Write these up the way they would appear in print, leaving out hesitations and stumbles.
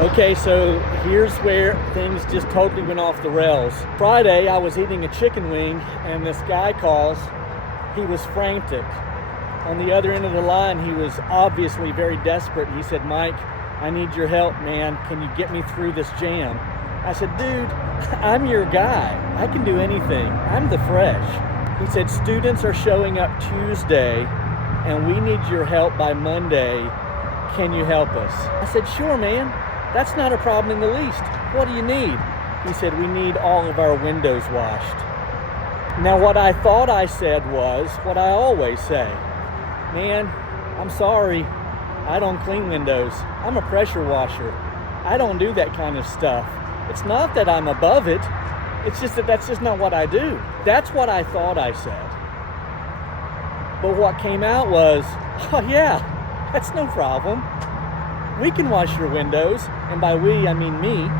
Okay, so here's where things just totally went off the rails. Friday, I was eating a chicken wing, and this guy calls. He was frantic. On the other end of the line, he was obviously very desperate. He said, "Mike, I need your help, man. Can you get me through this jam?" I said, "Dude, I'm your guy. I can do anything. I'm the fresh." He said, "Students are showing up Tuesday, and we need your help by Monday. Can you help us?" I said, "Sure, man. That's not a problem in the least. What do you need?" He said, "We need all of our windows washed." Now, what I thought I said was what I always say. "Man, I'm sorry. I don't clean windows. I'm a pressure washer. I don't do that kind of stuff. It's not that I'm above it. It's just that that's just not what I do." That's what I thought I said. But what came out was, "Oh yeah, that's no problem. We can wash your windows." And by we, I mean me.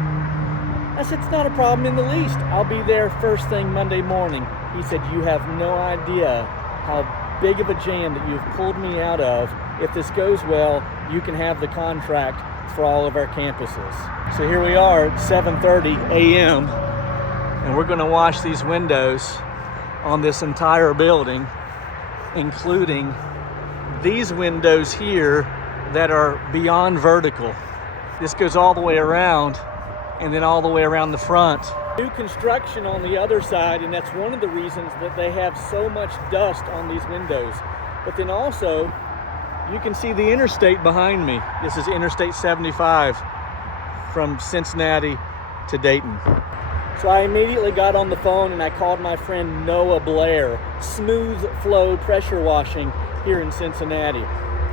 I said, "It's not a problem in the least. I'll be there first thing Monday morning." He said, "You have no idea how big of a jam that you've pulled me out of. If this goes well, you can have the contract for all of our campuses." So here we are at 7:30 a.m. and we're gonna wash these windows on this entire building, including these windows here that are beyond vertical. This goes all the way around and then all the way around the front. New construction on the other side, and that's one of the reasons that they have so much dust on these windows. But then also, you can see the interstate behind me. This is Interstate 75 from Cincinnati to Dayton. So I immediately got on the phone and I called my friend Noah Blair, Smooth Flow Pressure Washing here in Cincinnati.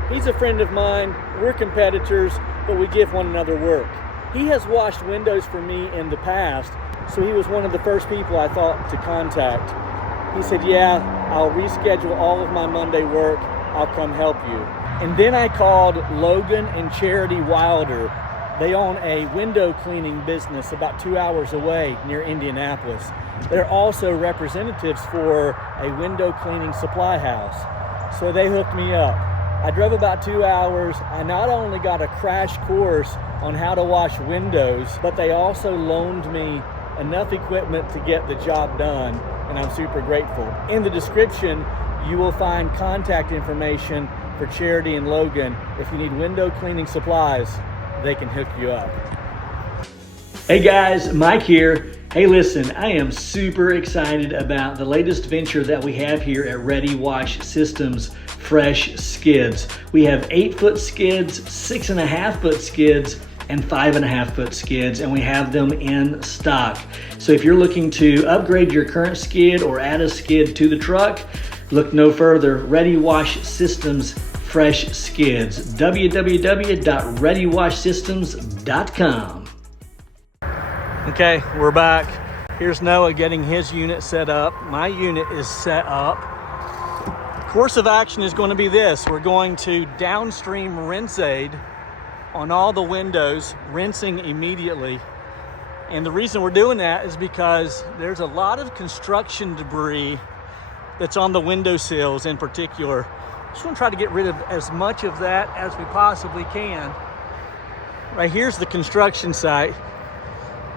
He's a friend of mine. We're competitors, but we give one another work. He has washed windows for me in the past, so he was one of the first people I thought to contact. He said, "Yeah, I'll reschedule all of my Monday work. I'll come help you." And then I called Logan and Charity Wilder. They own a window cleaning business about 2 hours away near Indianapolis. They're also representatives for a window cleaning supply house. So they hooked me up. I drove about 2 hours. I not only got a crash course on how to wash windows, but they also loaned me enough equipment to get the job done, and I'm super grateful. In the description, you will find contact information for Charity and Logan. If you need window cleaning supplies, they can hook you up. Hey guys, Mike here. Hey listen, I am super excited about the latest venture that we have here at Ready Wash Systems Fresh Skids. We have 8-foot skids, 6.5-foot skids, and 5.5-foot skids, and we have them in stock. So if you're looking to upgrade your current skid or add a skid to the truck, look no further. Ready Wash Systems Fresh Skids. www.readywashsystems.com. Okay, we're back. Here's Noah getting his unit set up. My unit is set up. Course of action is going to be this. We're going to downstream rinse aid on all the windows, rinsing immediately. And the reason we're doing that is because there's a lot of construction debris that's on the windowsills in particular. Just want to try to get rid of as much of that as we possibly can. Right here's the construction site.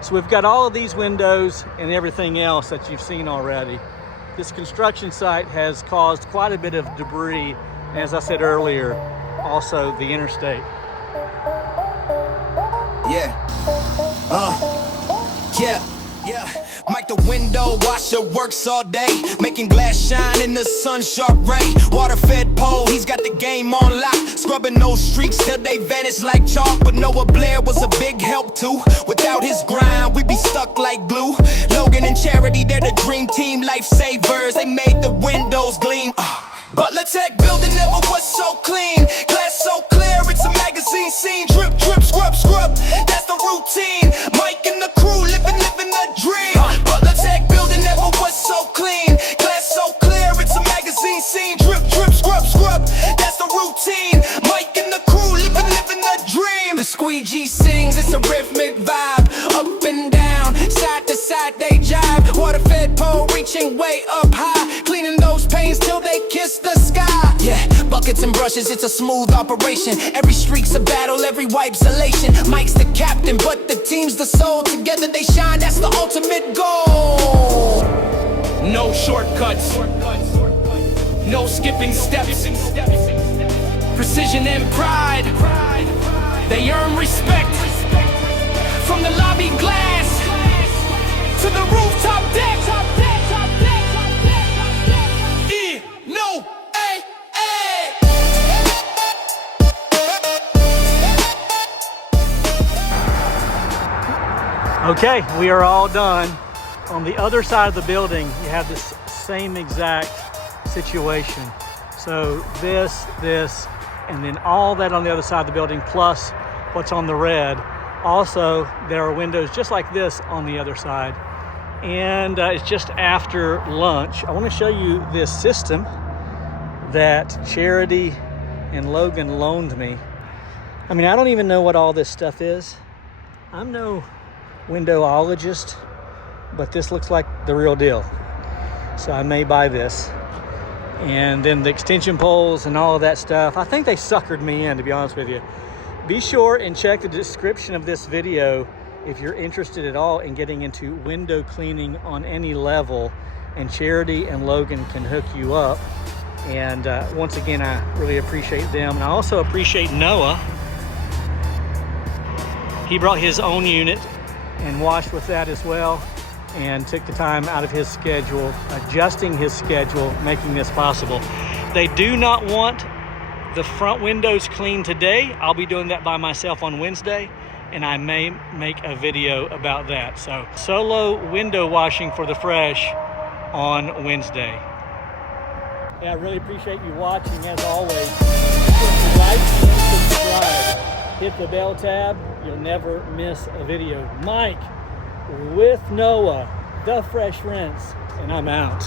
So we've got all of these windows and everything else that you've seen already. This construction site has caused quite a bit of debris. And as I said earlier, also the interstate. Yeah. Mike the window washer works all day, making glass shine in the sun's sharp ray. Water fed pole, he's got the game on lock, scrubbing those streaks till they vanish like chalk. But Noah Blair was a big help too. Without his grind, we'd be stuck like glue. Logan and Charity, they're the dream team, lifesavers. They made the windows gleam. Butler Tech building never was so clean, glass so clear, it's a magazine scene. Drip, drip, scrub, scrub, that's the routine. Mike and the crew living the dream. Butler Tech building never was so clean, glass so clear, it's a magazine scene. Drip, drip, scrub, scrub, that's the routine. Mike and the crew living the dream. The squeegee sings, it's a rhythmic vibe, up and down, side to side they jive. Water fed pole reaching way up high, cleaning those panes till they kiss the sky. Yeah, but buckets and brushes, it's a smooth operation. Every streak's a battle, every wipe's elation. Mike's the captain, but the team's the soul. Together they shine, that's the ultimate goal. No shortcuts, no skipping steps. Precision and pride, they earn respect. From the lobby glass to the rooftop deck. No, ay, ay. Okay, we are all done. On the other side of the building, you have this same exact situation. So this, and then all that on the other side of the building, plus what's on the red. Also, there are windows just like this on the other side. And it's just after lunch. I want to show you this system that Charity and Logan loaned me. I mean, I don't even know what all this stuff is. I'm no windowologist, but this looks like the real deal. So I may buy this. And then the extension poles and all of that stuff. I think they suckered me in, to be honest with you. Be sure and check the description of this video if you're interested at all in getting into window cleaning on any level, and Charity and Logan can hook you up. And once again, I really appreciate them. And I also appreciate Noah. He brought his own unit and washed with that as well, and took the time out of his schedule, adjusting his schedule, making this possible. They do not want the front windows cleaned today. I'll be doing that by myself on Wednesday, and I may make a video about that. So solo window washing for the Fresh on Wednesday. Yeah, I really appreciate you watching as always. Like and subscribe. Hit the bell tab, you'll never miss a video. Mike with Noah, The Fresh Rinse, and I'm out.